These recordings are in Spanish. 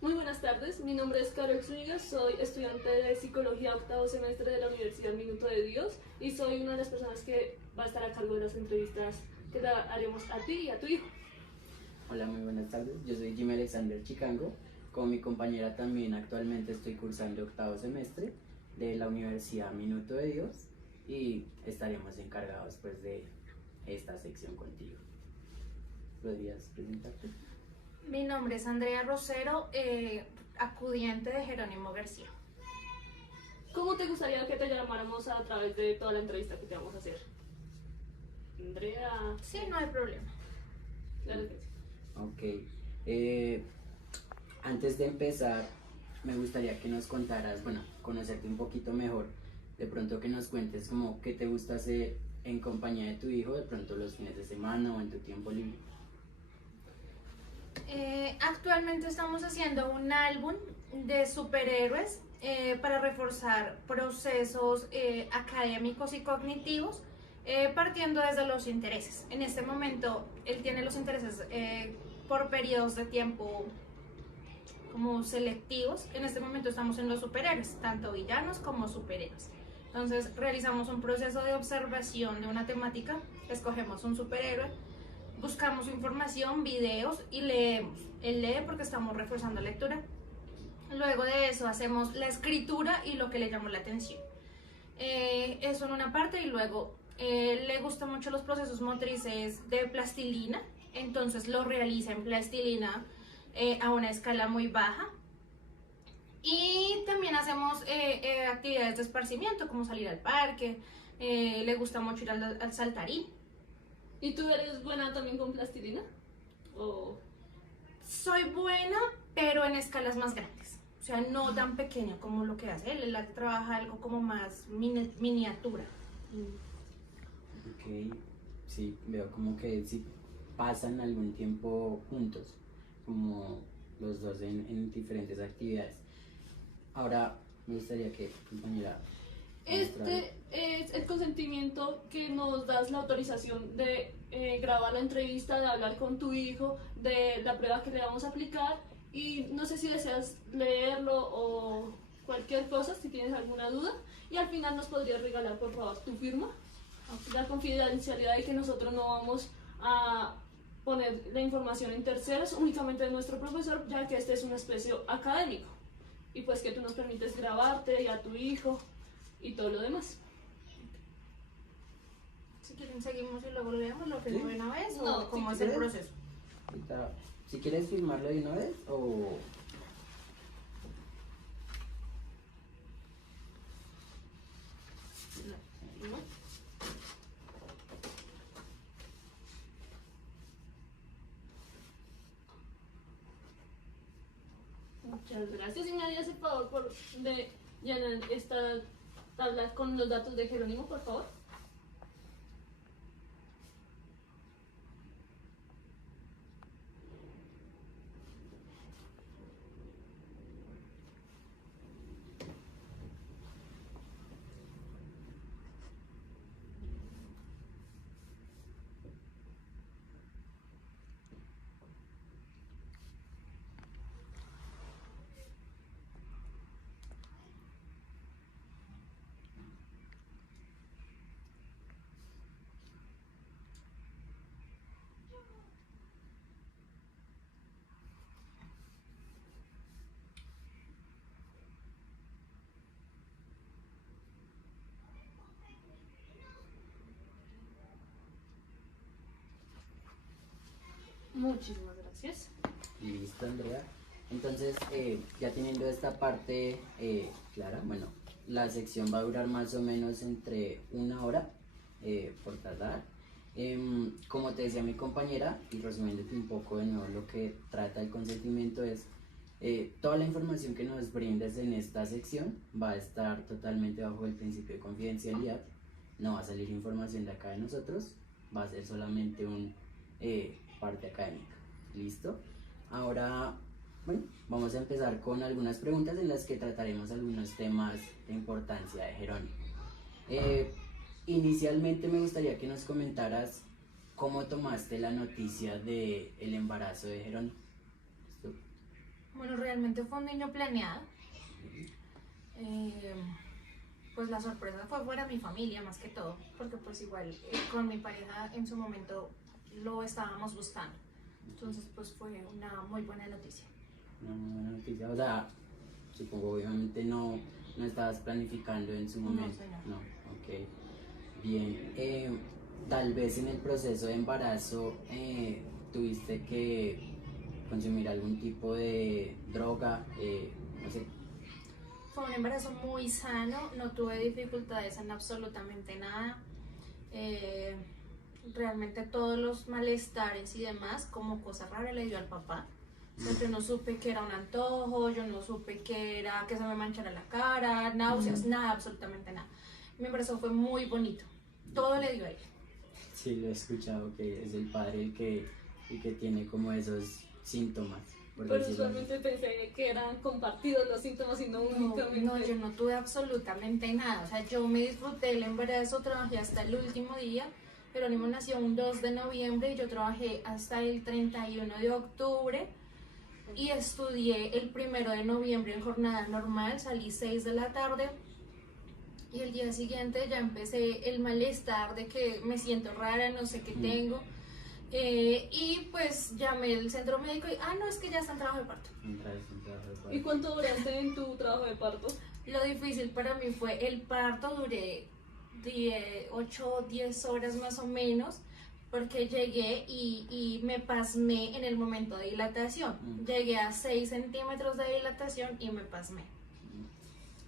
Muy buenas tardes, mi nombre es Carol Zúñiga, soy estudiante de Psicología octavo semestre de la Universidad Minuto de Dios y soy una de las personas que va a estar a cargo de las entrevistas que haremos a ti y a tu hijo. Hola, muy buenas tardes. Yo soy Jimmy Alexander Chicango. Con mi compañera también actualmente estoy cursando octavo semestre de la Universidad Minuto de Dios y estaremos encargados pues de esta sección contigo. ¿Podrías presentarte? Mi nombre es Andrea Rosero, acudiente de Jerónimo García. ¿Cómo te gustaría que te llamáramos a través de toda la entrevista que te vamos a hacer? Andrea. Sí, no hay problema. Claro que sí. Ok. Antes de empezar, me gustaría que nos contaras, bueno, conocerte un poquito mejor. De pronto que nos cuentes como qué te gusta hacer en compañía de tu hijo, de pronto los fines de semana o en tu tiempo libre. Actualmente estamos haciendo un álbum de superhéroes para reforzar procesos académicos y cognitivos, partiendo desde los intereses. En este momento él tiene los intereses por periodos de tiempo como selectivos. En este momento estamos en los superhéroes, tanto villanos como superhéroes. Entonces realizamos un proceso de observación de una temática, escogemos un superhéroe, buscamos información, videos y leemos. Él lee porque estamos reforzando lectura. Luego de eso hacemos la escritura y lo que le llamó la atención. Eso en una parte, y luego le gustan mucho los procesos motrices de plastilina, entonces lo realiza en plastilina a una escala muy baja. Y también hacemos actividades de esparcimiento como salir al parque, le gusta mucho ir al saltarín. ¿Y tú eres buena también con plastilina? ¿O...? Soy buena, pero en escalas más grandes. O sea, no tan pequeña como lo que hace él. Él trabaja algo como más miniatura. Ok, sí, veo como que sí pasan algún tiempo juntos, como los dos en diferentes actividades. Ahora me gustaría que, compañera, Este es el consentimiento que nos das, la autorización de grabar la entrevista, de hablar con tu hijo, de la prueba que le vamos a aplicar, y no sé si deseas leerlo o cualquier cosa, si tienes alguna duda, y al final nos podrías regalar por favor tu firma, la confidencialidad de que nosotros no vamos a poner la información en terceros, únicamente de nuestro profesor, ya que este es un espacio académico, y pues que tú nos permites grabarte y a tu hijo y todo lo demás. Si quieren seguimos y luego lo leemos, lo que ¿Sí? de una vez, No, o cómo si es el quieres. proceso. Ahorita, si quieres firmarlo de una vez o... ¿No? Muchas gracias. Y me harías el favor de llenar esta tabla con los datos de Jerónimo, por favor. Muchísimas gracias. Listo, Andrea. Entonces, ya teniendo esta parte clara, bueno, la sección va a durar más o menos entre 1 hora por tardar. Como te decía mi compañera, y resumiéndote un poco de nuevo lo que trata el consentimiento es toda la información que nos brindes en esta sección va a estar totalmente bajo el principio de confidencialidad. No va a salir información de acá de nosotros, va a ser solamente un parte académica. ¿Listo? Ahora, bueno, vamos a empezar con algunas preguntas en las que trataremos algunos temas de importancia de Jerónimo. Inicialmente me gustaría que nos comentaras cómo tomaste la noticia del embarazo de Jerónimo. ¿Listo? Bueno, realmente fue un niño planeado. Eh, pues la sorpresa fue para mi familia más que todo, porque pues igual con mi pareja en su momento lo estábamos buscando. Entonces pues fue una muy buena noticia. Una muy buena noticia. O sea, supongo obviamente no estabas planificando en su No, momento. señor. No, ok. Bien. Tal vez en el proceso de embarazo tuviste que consumir algún tipo de droga, no sé. Fue un embarazo muy sano, no tuve dificultades en absolutamente nada. Eh, Realmente todos los malestares y demás, como cosa rara, le dio al papá. O sea, yo no supe que era un antojo, yo no supe que se me manchara la cara, náuseas, nada, absolutamente nada. Mi embarazo fue muy bonito, todo le dio a él. Sí, lo he escuchado que es el padre el que tiene como esos síntomas, por Pero decirlo así. usualmente pensé que eran compartidos los síntomas y no No, únicamente. no, yo no tuve absolutamente nada. O sea, yo me disfruté el embarazo, trabajé hasta el último día. Jerónimo nació un 2 de noviembre y yo trabajé hasta el 31 de octubre y estudié el 1 de noviembre en jornada normal, salí 6 de la tarde y el día siguiente ya empecé el malestar de que me siento rara, no sé qué tengo. Y pues llamé al centro médico y, no, es que ya está en trabajo de parto. ¿Y cuánto duraste en tu trabajo de parto? Lo difícil para mí fue el parto, duré 8 o 10 horas más o menos, porque llegué y me pasmé en el momento de dilatación. Llegué a 6 centímetros de dilatación y me pasmé.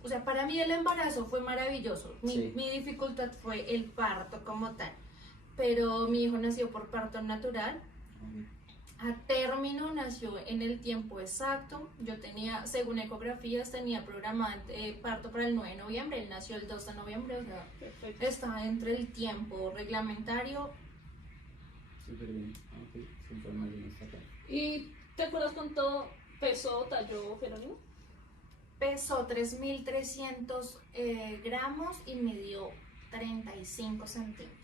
O sea, para mí el embarazo fue maravilloso. Mi dificultad fue el parto como tal. Pero mi hijo nació por parto natural. A término nació en el tiempo exacto. Yo tenía, según ecografías, tenía programado parto para el 9 de noviembre. Él nació el 2 de noviembre, o sea, Perfecto. estaba entre el tiempo reglamentario. Súper bien, ok, su información está acá. ¿Y te acuerdas cuánto peso o talló Jerónimo? Pesó 3.300 gramos y midió 35 centímetros.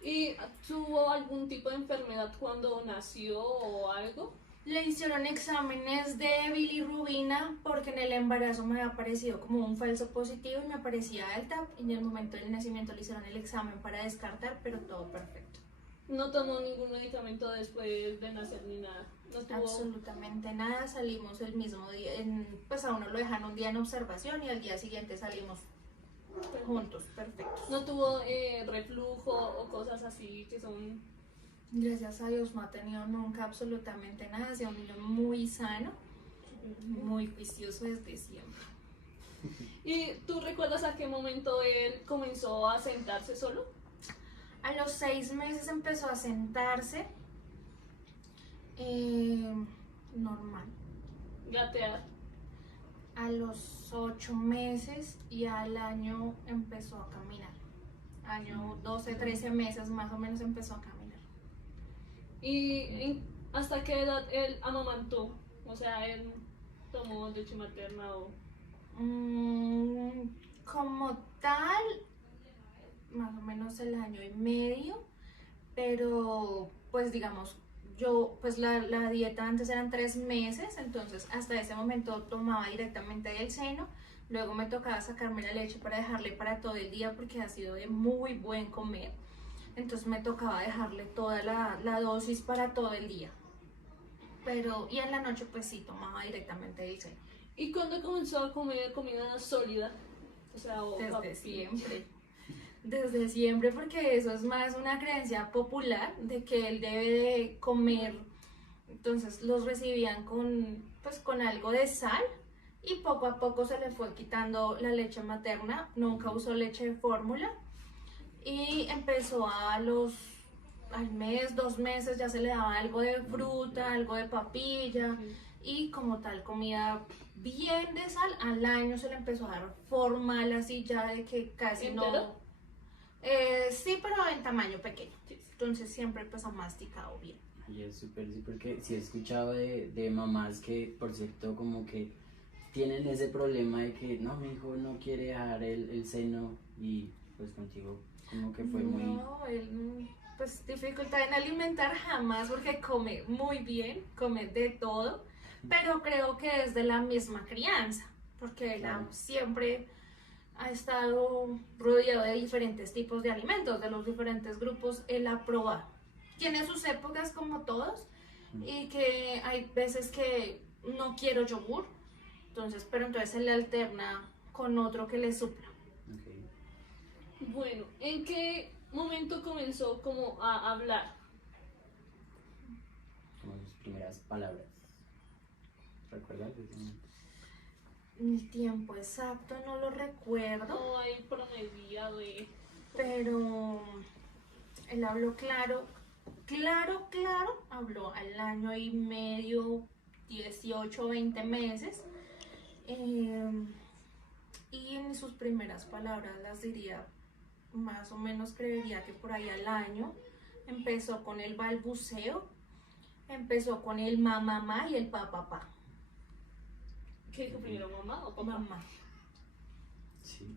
¿Y tuvo algún tipo de enfermedad cuando nació o algo? Le hicieron exámenes de bilirrubina porque en el embarazo me había aparecido como un falso positivo y me aparecía alta. Y en el momento del nacimiento le hicieron el examen para descartar, pero todo perfecto. No tomó ningún medicamento después de nacer ni nada. No tuvo... Absolutamente nada, salimos el mismo día, pues a uno lo dejan un día en observación y al día siguiente salimos juntos, perfectos. No tuvo reflujo o cosas así que son... Gracias a Dios no ha tenido nunca absolutamente nada, ha sido un niño muy sano, muy juicioso desde siempre. ¿Y tú recuerdas a qué momento él comenzó a sentarse solo? A los 6 meses empezó a sentarse, normal. Gatear. A los 8 meses y al año empezó a caminar. Año 12, 13 meses más o menos empezó a caminar. ¿Y hasta qué edad él amamantó? O sea, él tomó leche materna o... Como tal, más o menos el año y medio, pero pues digamos, yo pues la dieta antes eran 3 meses, entonces hasta ese momento tomaba directamente del seno, luego me tocaba sacarme la leche para dejarle para todo el día porque ha sido de muy buen comer, entonces me tocaba dejarle toda la dosis para todo el día, pero y en la noche pues sí tomaba directamente del seno. ¿Y cuándo comenzó a comer comida sólida? O sea, Desde siempre. Desde siempre, porque eso es más una creencia popular de que él debe de comer. Entonces los recibían con algo de sal y poco a poco se le fue quitando la leche materna. Nunca usó leche de fórmula y empezó al mes, 2 meses ya se le daba algo de fruta, algo de papilla y como tal comida bien de sal. Al año se le empezó a dar formal así ya de que casi ¿Entero? no... sí, pero en tamaño pequeño. Entonces siempre pues ha masticado bien. Y es súper, sí, porque sí he escuchado de mamás que, por cierto, como que tienen ese problema de que no, mi hijo no quiere dejar el seno y pues contigo como que fue muy... No, él pues dificultad en alimentar jamás porque come muy bien, come de todo, pero creo que es de la misma crianza, porque él Claro. siempre ha estado rodeado de diferentes tipos de alimentos, de los diferentes grupos, él ha probado. Tiene sus épocas como todos y que hay veces que no quiero yogur, entonces, pero entonces él le alterna con otro que le supla. Ok. Bueno, ¿en qué momento comenzó como a hablar? Como sus primeras palabras. ¿Recuerdas? El tiempo exacto no lo recuerdo, No hay promedio de... pero él habló claro, habló al año y medio, 18, 20 meses. Y en sus primeras palabras las diría, más o menos creería que por ahí al año. Empezó con el balbuceo, empezó con el mamá y el papá. ¿Qué dijo primero, mamá o papá? Mamá. Sí.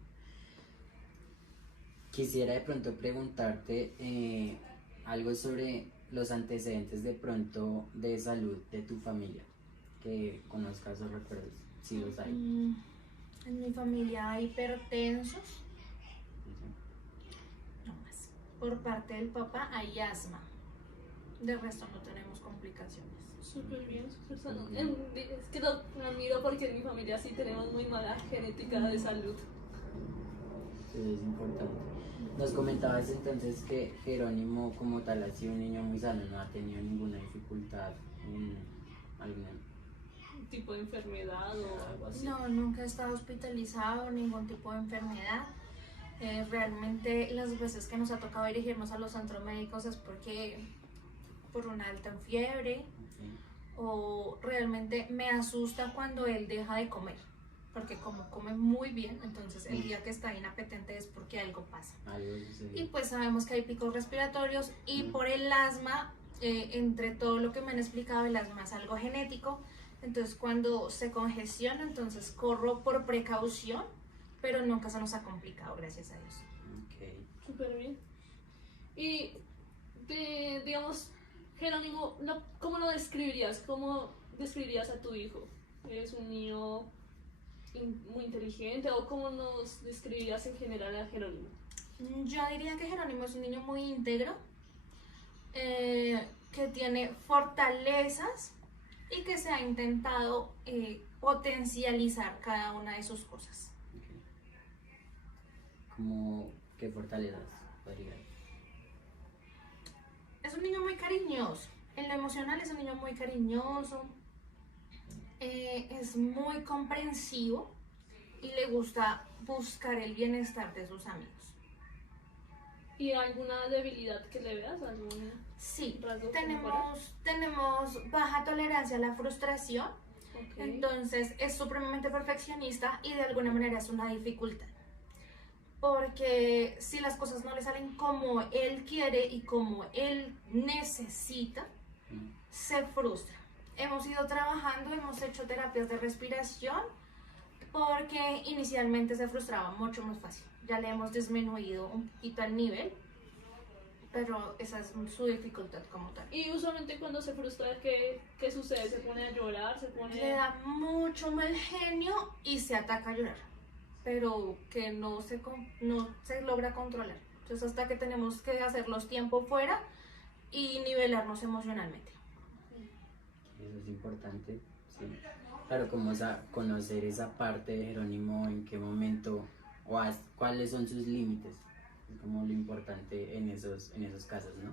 Quisiera de pronto preguntarte algo sobre los antecedentes de pronto de salud de tu familia, que conozcas o recuerdes, si los hay. En mi familia hay hipertensos, no más. Por parte del papá hay asma. De resto no tenemos complicaciones. Súper bien, súper sano. Ujú. Es que me admiro porque en mi familia sí tenemos muy mala genética de salud. Eso es importante. Nos comentabas entonces que Jerónimo como tal ha sido un niño muy sano, no ha tenido ninguna dificultad en algún... Un tipo de enfermedad o algo así. No, nunca he estado hospitalizado, ningún tipo de enfermedad. Realmente las veces que nos ha tocado dirigirnos a los centros médicos es porque por una alta fiebre o realmente me asusta cuando él deja de comer, porque como come muy bien, entonces el día que está inapetente es porque algo pasa. Algo Y sucedió. pues sabemos que hay picos respiratorios y Mm. por el asma, entre todo lo que me han explicado, el asma es algo genético, entonces cuando se congestiona, entonces corro por precaución, pero nunca se nos ha complicado, gracias a Dios. Ok. Súper bien. Y, digamos, Jerónimo, ¿cómo lo describirías? ¿Cómo describirías a tu hijo? ¿Es un niño muy inteligente o cómo nos describirías en general a Jerónimo? Yo diría que Jerónimo es un niño muy íntegro, que tiene fortalezas y que se ha intentado potencializar cada una de sus cosas. ¿Cómo qué fortalezas podrías? Es un niño muy cariñoso, en lo emocional es un niño muy cariñoso, es muy comprensivo y le gusta buscar el bienestar de sus amigos. ¿Y alguna debilidad que le veas? ¿Algún Sí, rasgo que mejorar? tenemos baja tolerancia a la frustración, Ok. entonces es supremamente perfeccionista y de alguna manera es una dificultad. Porque si las cosas no le salen como él quiere y como él necesita, se frustra. Hemos ido trabajando, hemos hecho terapias de respiración porque inicialmente se frustraba mucho más fácil. Ya le hemos disminuido un poquito el nivel, pero esa es su dificultad como tal. Y usualmente cuando se frustra, ¿qué sucede? ¿Se pone a llorar? ¿Se Le pone...? da mucho mal genio y se ataca a llorar, pero que no se logra controlar. Entonces hasta que tenemos que hacer los tiempos fuera y nivelarnos emocionalmente. Eso es importante, sí. Claro, como conocer esa parte de Jerónimo, en qué momento cuáles son sus límites, es como lo importante en esos casos, ¿no?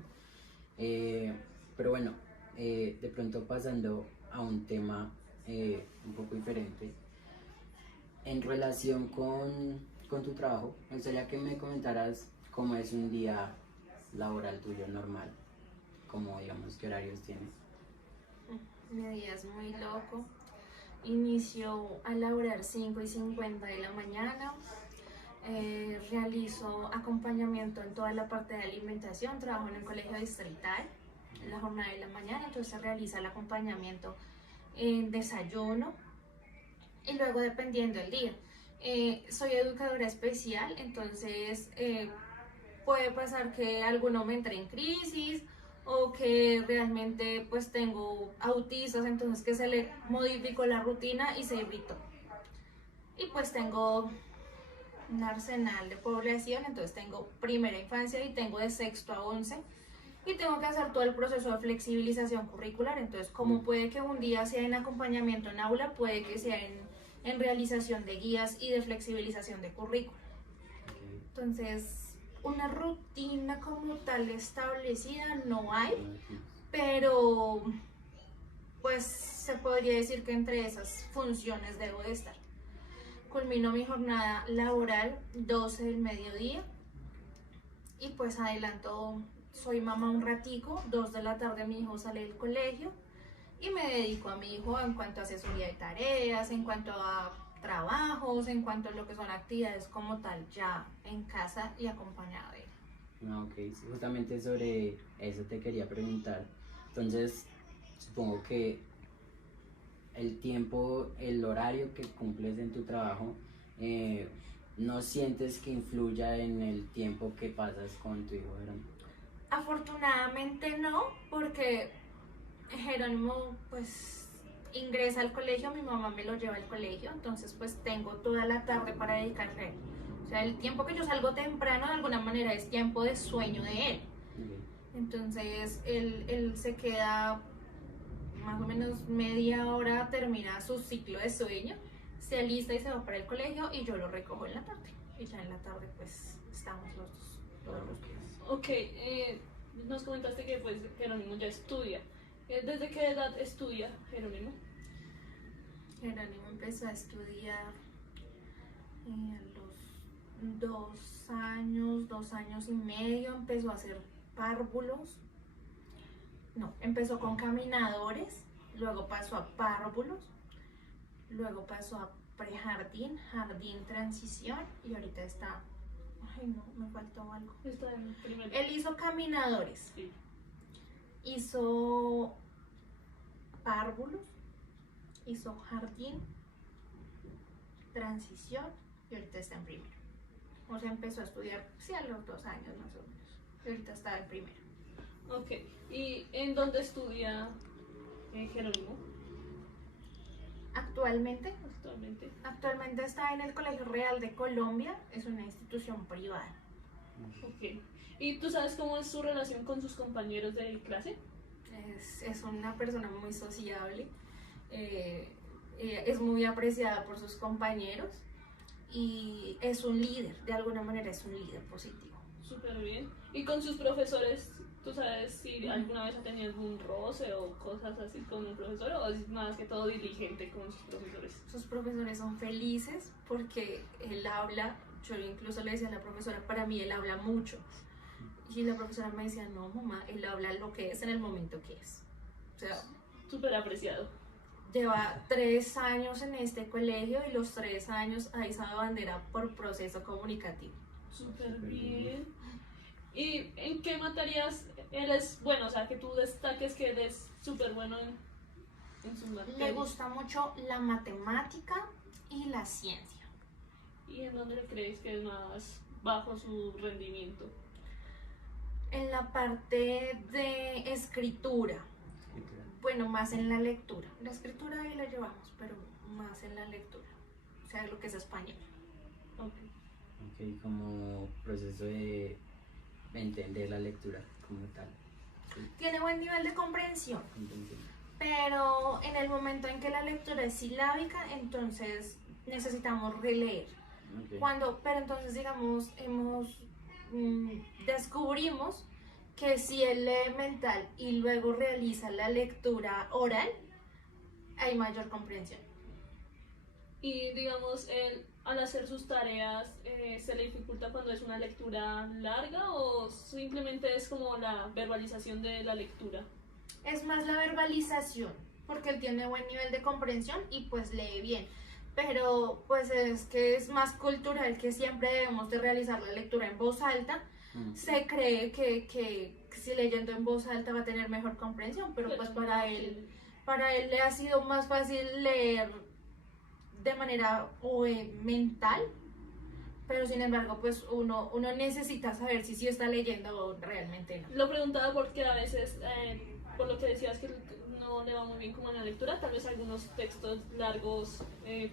Pero bueno, de pronto pasando a un tema un poco diferente, en relación con tu trabajo, me gustaría que me comentaras cómo es un día laboral tuyo normal, como digamos qué horarios tienes. Mi día es muy loco. Inicio a laborar 5:50 de la mañana. Realizo acompañamiento en toda la parte de alimentación. Trabajo en el colegio distrital en la jornada de la mañana, entonces se realiza el acompañamiento en desayuno y luego dependiendo del día. Soy educadora especial, entonces puede pasar que alguno me entre en crisis o que realmente pues tengo autistas, entonces que se le modificó la rutina y se irritó. Y pues tengo un arsenal de población, entonces tengo primera infancia y tengo de sexto a 11 y tengo que hacer todo el proceso de flexibilización curricular, entonces como puede que un día sea en acompañamiento en aula, puede que sea en realización de guías y de flexibilización de currícula. Entonces, una rutina como tal establecida no hay, pero pues se podría decir que entre esas funciones debo de estar. Culmino mi jornada laboral 12 del mediodía y pues adelanto, soy mamá un ratico, 2 de la tarde mi hijo sale del colegio y me dedico a mi hijo en cuanto a asesoría de tareas, en cuanto a trabajos, en cuanto a lo que son actividades como tal ya en casa y acompañada de él. Ah, ok, sí, justamente sobre eso te quería preguntar. Entonces, supongo que el tiempo, el horario que cumples en tu trabajo, no sientes que influya en el tiempo que pasas con tu hijo, ¿verdad? Afortunadamente no, porque Jerónimo pues ingresa al colegio, mi mamá me lo lleva al colegio, entonces pues tengo toda la tarde para dedicarle a él. O sea, el tiempo que yo salgo temprano de alguna manera es tiempo de sueño de él. Okay. Entonces él se queda más o menos media hora, termina su ciclo de sueño, se alista y se va para el colegio y yo lo recojo en la tarde. Y ya en la tarde pues estamos los dos todos los días. Ok, nos comentaste que pues Jerónimo ya estudia. ¿Desde qué edad estudia Jerónimo? Jerónimo empezó a estudiar a los 2 años y medio, empezó a hacer párvulos. No, empezó con caminadores, luego pasó a párvulos, luego pasó a prejardín, jardín transición y ahorita está, ay no, me faltó algo. Está en primer. Él hizo caminadores, Sí. hizo párvulos, hizo jardín, transición y ahorita está en primero. O sea, empezó a estudiar, sí, a los 2 años más o menos. Y ahorita está en primero. Ok, ¿y en dónde estudia Jerónimo Actualmente actualmente? está en el Colegio Real de Colombia, es una institución privada. Ok, ¿y tú sabes cómo es su relación con sus compañeros de clase? Es una persona muy sociable, es muy apreciada por sus compañeros y es un líder, de alguna manera es un líder positivo. Súper bien. ¿Y con sus profesores, tú sabes si alguna vez ha tenido algún roce o cosas así con un profesor o es más que todo diligente con sus profesores? Sus profesores son felices porque él habla, yo incluso le decía a la profesora, para mí él habla mucho. Y la profesora me decía, no mamá, él habla lo que es en el momento que es. O sea, Súper apreciado. lleva 3 años en este colegio y los 3 años ha izado bandera por proceso comunicativo. Súper bien. ¿Y en qué materias eres bueno? O sea, que tú destaques que eres súper bueno en sus materias. Le gusta mucho la matemática y la ciencia. ¿Y en dónde crees que es más bajo su rendimiento? En la parte de escritura, bueno, más en la lectura. La escritura ahí la llevamos, pero más en la lectura. O sea, lo que es español. Ok. Ok, como proceso de entender la lectura como tal. Sí, Tiene buen nivel de comprensión, entonces, pero en el momento en que la lectura es silábica, entonces necesitamos releer. ok. Pero entonces digamos, descubrimos que si él lee mental y luego realiza la lectura oral, hay mayor comprensión. Y digamos, él al hacer sus tareas, ¿se le dificulta cuando es una lectura larga o simplemente es como la verbalización de la lectura? Es más la verbalización, porque él tiene buen nivel de comprensión y pues lee bien. Pero pues es que es más cultural que siempre debemos de realizar la lectura en voz alta. Se cree que si leyendo en voz alta va a tener mejor comprensión, pero pues para él le ha sido más fácil leer de manera mental pero sin embargo, pues uno necesita saber si sí está leyendo o realmente no. Lo preguntaba porque a veces, por lo que decías que no le va muy bien como en la lectura, tal vez algunos textos largos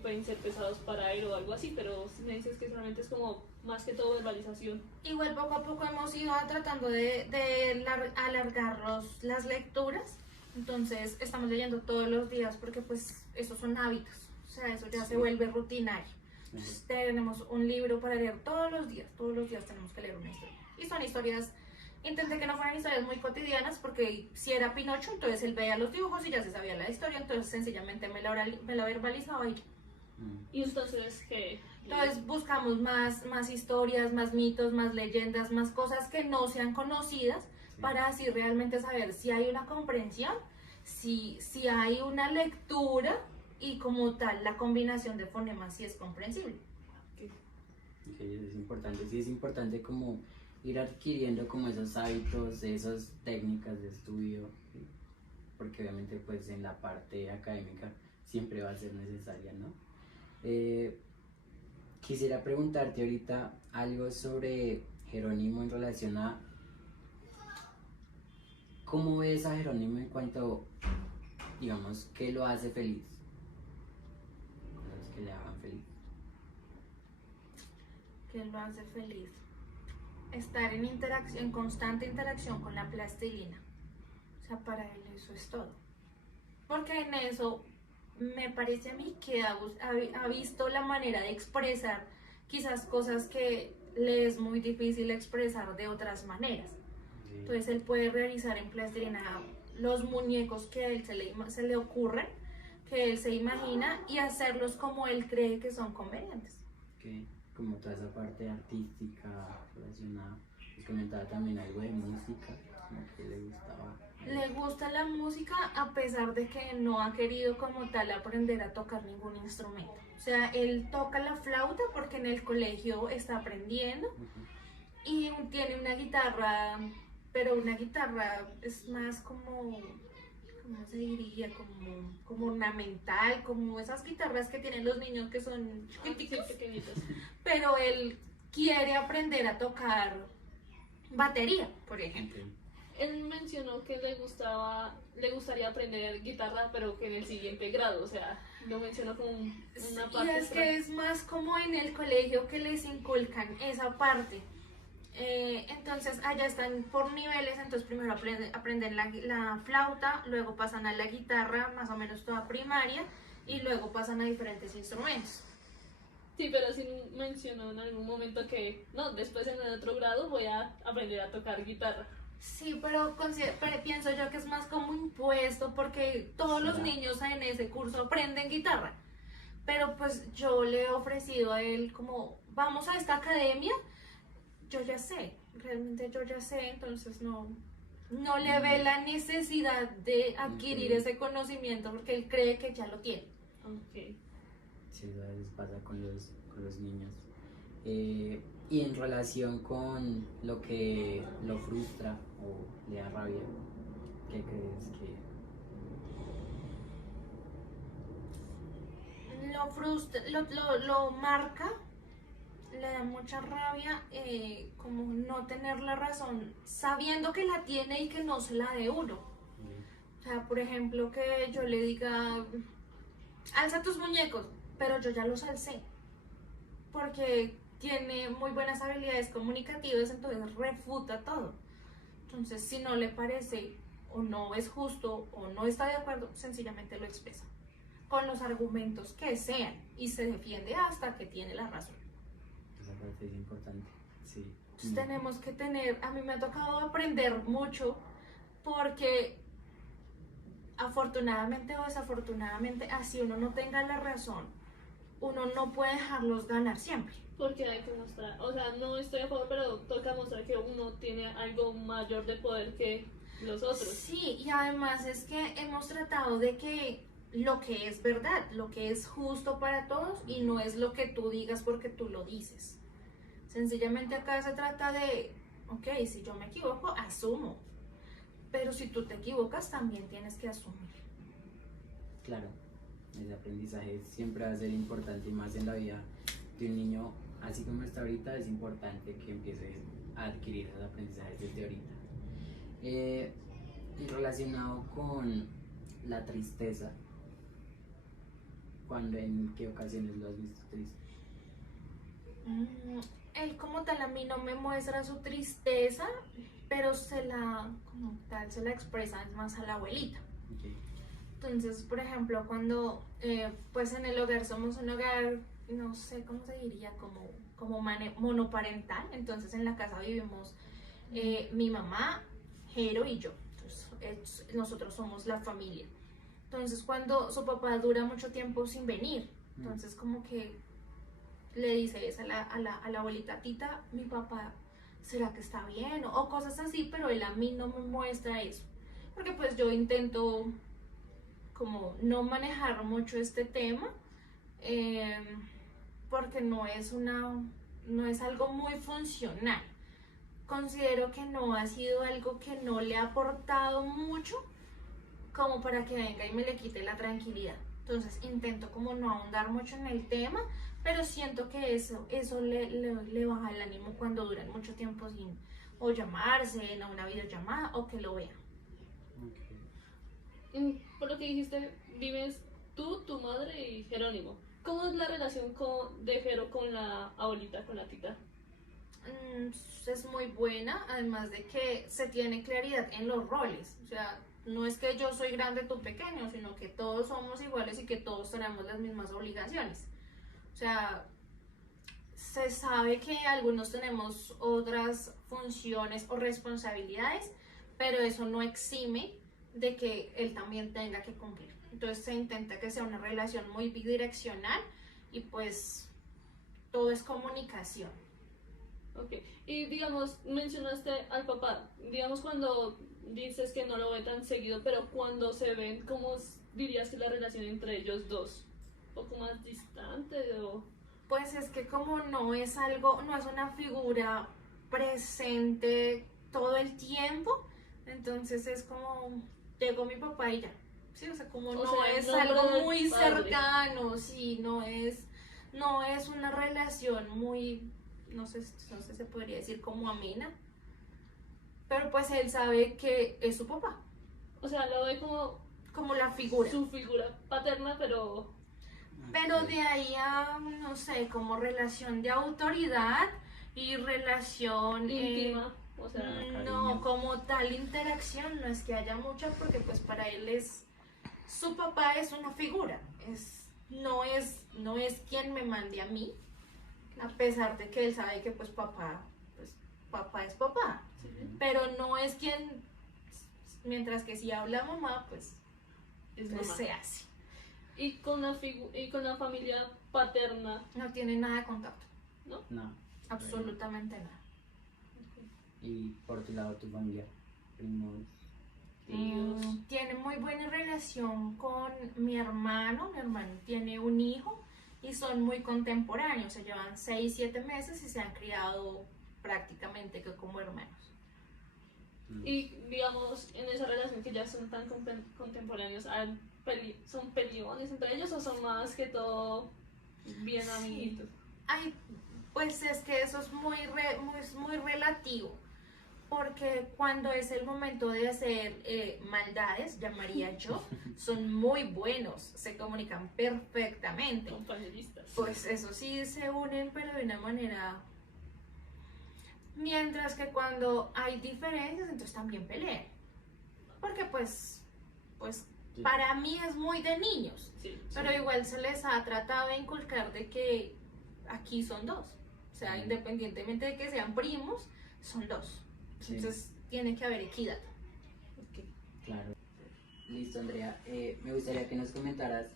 pueden ser pesados para él o algo así, pero si me dices que realmente es como más que todo verbalización. Igual poco a poco hemos ido tratando de alargar las lecturas, entonces estamos leyendo todos los días porque pues esos son hábitos, o sea, eso ya se vuelve rutinario. Entonces, tenemos un libro para leer todos los días tenemos que leer una historia. Y son historias, intenté que no fueran historias muy cotidianas porque si era Pinocho, entonces él veía los dibujos y ya se sabía la historia, entonces sencillamente me la verbalizaba y ya. Y entonces, ¿qué? Entonces buscamos más historias, más mitos, más leyendas, más cosas que no sean conocidas para así realmente saber si hay una comprensión, si hay una lectura y como tal la combinación de fonemas si es comprensible. Ok, eso es importante, sí es importante como ir adquiriendo como esos hábitos, esas técnicas de estudio, ¿sí? Porque obviamente pues en la parte académica siempre va a ser necesaria, ¿no? Quisiera preguntarte ahorita algo sobre Jerónimo en relación a cómo ves a Jerónimo en cuanto, digamos, qué lo hace feliz, cosas que le hagan feliz. ¿Qué lo hace feliz? Estar en constante interacción con la plastilina. O sea, para él eso es todo. Porque en eso me parece a mí que ha visto la manera de expresar quizás cosas que le es muy difícil expresar de otras maneras. Sí. Entonces él puede realizar en plastilina los muñecos que a él se le ocurren, que él se imagina y hacerlos como él cree que son convenientes. Okay. Como toda esa parte artística relacionada. Les comentaba también algo de música, como que le gustaba. Le gusta la música a pesar de que no ha querido como tal aprender a tocar ningún instrumento. O sea, él toca la flauta porque en el colegio está aprendiendo y tiene una guitarra, pero una guitarra es más como, ¿cómo se diría? Como ornamental, como esas guitarras que tienen los niños que son chiquiticos. Pequeñitos. Pero él quiere aprender a tocar batería, por ejemplo. Okay. Él mencionó que le gustaría aprender guitarra, pero que en el siguiente grado, o sea, lo mencionó como una parte. Y es que es más como en el colegio que les inculcan esa parte. Entonces allá están por niveles, entonces primero aprenden la flauta, luego pasan a la guitarra, más o menos toda primaria, y luego pasan a diferentes instrumentos. Sí, pero sí mencionó en algún momento que, no, después en el otro grado voy a aprender a tocar guitarra. Sí, pero pienso yo que es más como impuesto porque todos los niños en ese curso aprenden guitarra. Pero pues yo le he ofrecido a él como, vamos a esta academia, yo ya sé, realmente yo ya sé, entonces no le ve la necesidad de adquirir ese conocimiento porque él cree que ya lo tiene. Okay. Sí, a veces pasa con los niños. Y en relación con lo que lo frustra o le da rabia, ¿qué crees que...? Lo frustra, lo marca, le da mucha rabia como no tener la razón, sabiendo que la tiene y que no se la dé uno. O sea, por ejemplo, que yo le diga, alza tus muñecos, pero yo ya los alcé, porque tiene muy buenas habilidades comunicativas, entonces refuta todo. Entonces, si no le parece o no es justo o no está de acuerdo, sencillamente lo expresa con los argumentos que sean y se defiende hasta que tiene la razón. Esa parte es importante, sí. Entonces, tenemos que tener, a mí me ha tocado aprender mucho porque afortunadamente o desafortunadamente, así uno no tenga la razón, uno no puede dejarlos ganar siempre. Porque hay que mostrar, o sea, no estoy a favor, pero toca mostrar que uno tiene algo mayor de poder que los otros. Sí, y además es que hemos tratado de que lo que es verdad, lo que es justo para todos y no es lo que tú digas porque tú lo dices. Sencillamente acá se trata de, ok, si yo me equivoco, asumo, pero si tú te equivocas también tienes que asumir. Claro, ese aprendizaje siempre va a ser importante y más en la vida de un niño así como está ahorita, es importante que empieces a adquirir los aprendizajes desde ahorita. Y relacionado con la tristeza, ¿en qué ocasiones lo has visto triste? Él como tal a mí no me muestra su tristeza, pero como tal, se la expresa más a la abuelita. Okay. Entonces, por ejemplo, cuando pues en el hogar somos un hogar, no sé cómo se diría, como monoparental, entonces en la casa vivimos mi mamá, Jero y yo. Entonces, nosotros somos la familia. Entonces, cuando su papá dura mucho tiempo sin venir, entonces como que le dice a la abuelita, tita, mi papá, ¿será que está bien? O cosas así, pero él a mí no me muestra eso. Porque pues yo intento como no manejar mucho este tema, porque no es algo muy funcional. Considero que no ha sido algo que no le ha aportado mucho como para que venga y me le quite la tranquilidad. Entonces intento como no ahondar mucho en el tema, pero siento que eso le baja el ánimo cuando duran mucho tiempo sin o llamarse en una videollamada o que lo vean. Okay. Por lo que dijiste, vives tú, tu madre y Jerónimo. ¿Cómo es la relación de Jero con la abuelita, con la tita? Es muy buena, además de que se tiene claridad en los roles. O sea, no es que yo soy grande, tú pequeño, sino que todos somos iguales y que todos tenemos las mismas obligaciones. O sea, se sabe que algunos tenemos otras funciones o responsabilidades, pero eso no exime de que él también tenga que cumplir. Entonces se intenta que sea una relación muy bidireccional y pues todo es comunicación. Ok, y digamos, mencionaste al papá, digamos cuando dices que no lo ve tan seguido, pero cuando se ven, ¿cómo dirías que es la relación entre ellos dos? ¿Un poco más distante o...? Pues es que como no es una figura presente todo el tiempo, entonces es como, llegó mi papá y ya. Sí, o sea, como no es algo muy cercano, sí, no es una relación muy, no sé si se podría decir como amena, pero pues él sabe que es su papá. O sea, lo ve como la figura. Su figura paterna, pero de ahí a, no sé, como relación de autoridad y relación íntima, o sea, no, como tal interacción, no es que haya mucha, porque pues para él su papá es una figura, no es quien me mande a mí, a pesar de que él sabe que pues papá es papá, sí. Pero no es quien, mientras que si habla mamá, pues se hace. Y con la familia paterna no tiene nada de contacto, ¿no? No. Absolutamente nada. Okay. Y por tu lado, tu familia, primos, tíos. Tiene muy buena relación con mi hermano. Mi hermano tiene un hijo y son muy contemporáneos, se llevan 6-7 meses y se han criado prácticamente que como hermanos. Y digamos, en esa relación que ya son tan contemporáneos, ¿son peleones entre ellos o son más que todo bien amiguitos? Ay, pues es que eso es muy relativo, porque cuando es el momento de hacer maldades, llamaría yo, son muy buenos, se comunican perfectamente. Compañeristas. Pues eso sí, se unen, pero de una manera... Mientras que cuando hay diferencias, entonces también pelean. Porque pues sí. Para mí es muy de niños, sí, pero sí. Igual se les ha tratado de inculcar de que aquí son dos. O sea, independientemente de que sean primos, son dos. Sí. Entonces tiene que haber equidad. Okay. Claro. Listo, Andrea. Me gustaría que nos comentaras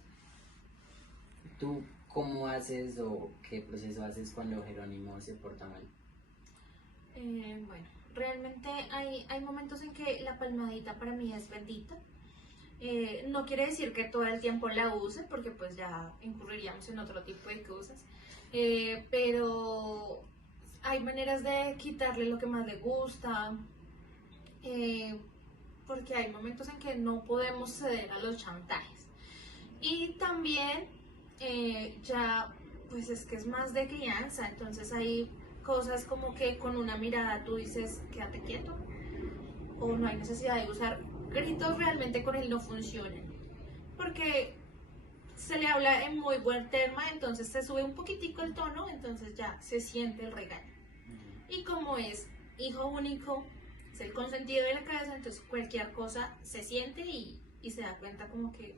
tú cómo haces o qué proceso haces cuando Jerónimo se porta mal. Bueno, realmente hay momentos en que la palmadita para mí es bendita. No quiere decir que todo el tiempo la use, porque pues ya incurriríamos en otro tipo de cosas. Pero hay maneras de quitarle lo que más le gusta, porque hay momentos en que no podemos ceder a los chantajes. Y también ya Pues es que es más de crianza, entonces hay cosas como que con una mirada tú dices, quédate quieto, o no hay necesidad de usar gritos, realmente con él no funcionan, porque se le habla en muy buen tema, entonces se sube un poquitico el tono, entonces ya se siente el regaño. Y como es hijo único, es el consentido de la casa, entonces cualquier cosa se siente y se da cuenta como que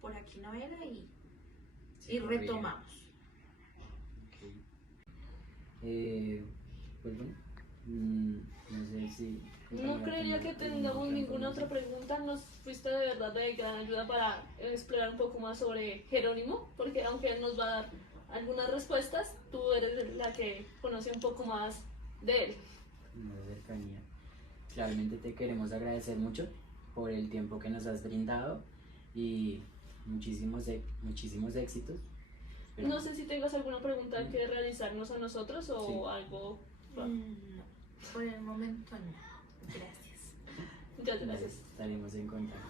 por aquí no era Sí, y corrige. retomamos. Ok. Pues bueno, no sé si... No creería que tengamos ninguna otra pregunta. Nos fuiste de verdad de gran ayuda para explorar un poco más sobre Jerónimo, porque aunque él nos va a dar algunas respuestas, tú eres la que conoce un poco más de él. Más cercanía. Claramente te queremos agradecer mucho por el tiempo que nos has brindado y muchísimos éxitos. Pero- No sé si tengas alguna pregunta que realizarnos a nosotros o Sí. algo. No, por el momento no. Gracias. Muchas gracias. Estaremos en contacto.